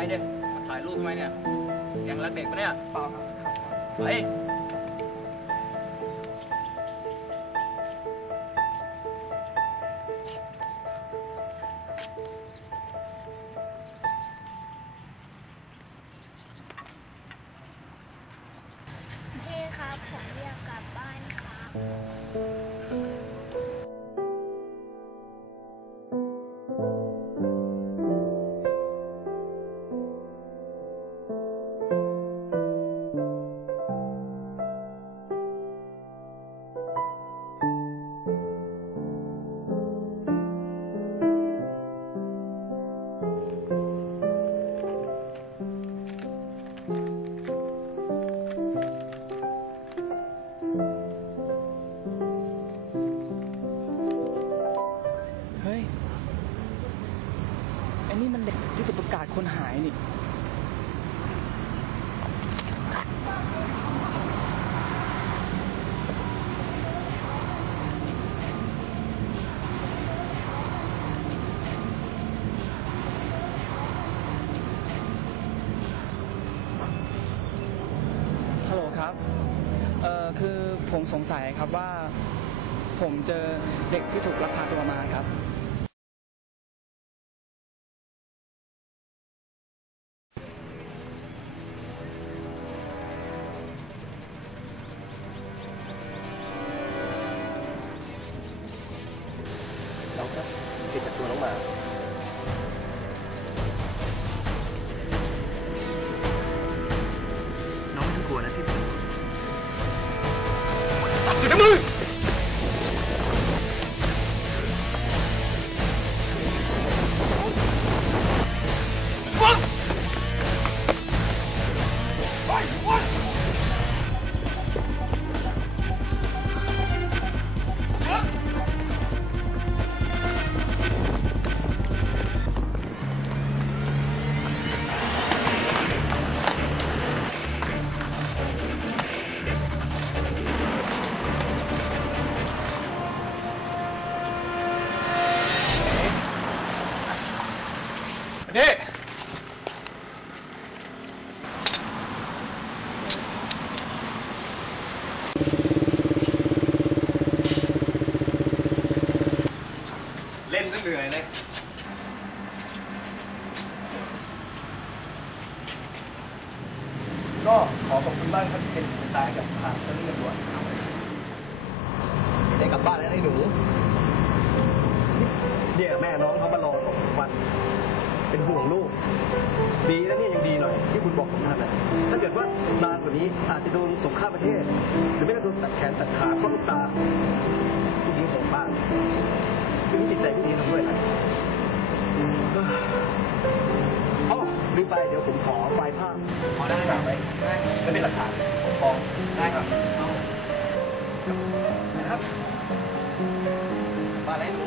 ให้ตังค์เสร็จแล้วก็ไปดิมาถ่ายรูปทำไมเนี่ยแกงรักเด็กปะเนี่ยเปล่าครับไปพี่ครับ ผมอยากกลับบ้านครับ คนหายนี่ฮัลโหลครับ เอ่อ คือผมสงสัยครับว่า ผมเจอเด็กที่ถูกลักพาตัวมาครับ คือจับตัวน้องหมาน้องไม่ต้องกลัวนะพี่สัตว์อยู่ในมือ นี่เล่นซะเหนื่อยเลยก็ขอขอบคุณมากครับที่เป็นหูเป็นตาให้กับทางเจ้าหน้าที่ตำรวจไม่ได้กลับบ้านแล้วไอ้หนู เนี่ยแม่น้องเขามารอสองสามวัน เป็นห่วงลูก ดีนะเนี่ยยังดีหน่อยที่คุณบอกผมทันนะถ้าเกิดว่านานกว่านี้อาจจะโดนสงครามประเทศ หรือไม่ก็โดนตัดแขนตัดขาเพราะลูกตาผู้นี้โหดมากคือจิตใจผู้นี้ทำด้วยนะอ๋อลืมไปเดี๋ยวผมขอไฟล์ภาพขอได้ฝากไว้ไม่เป็นหลักฐานผมฟ้องได้ครับนะครับมาอะไรหนู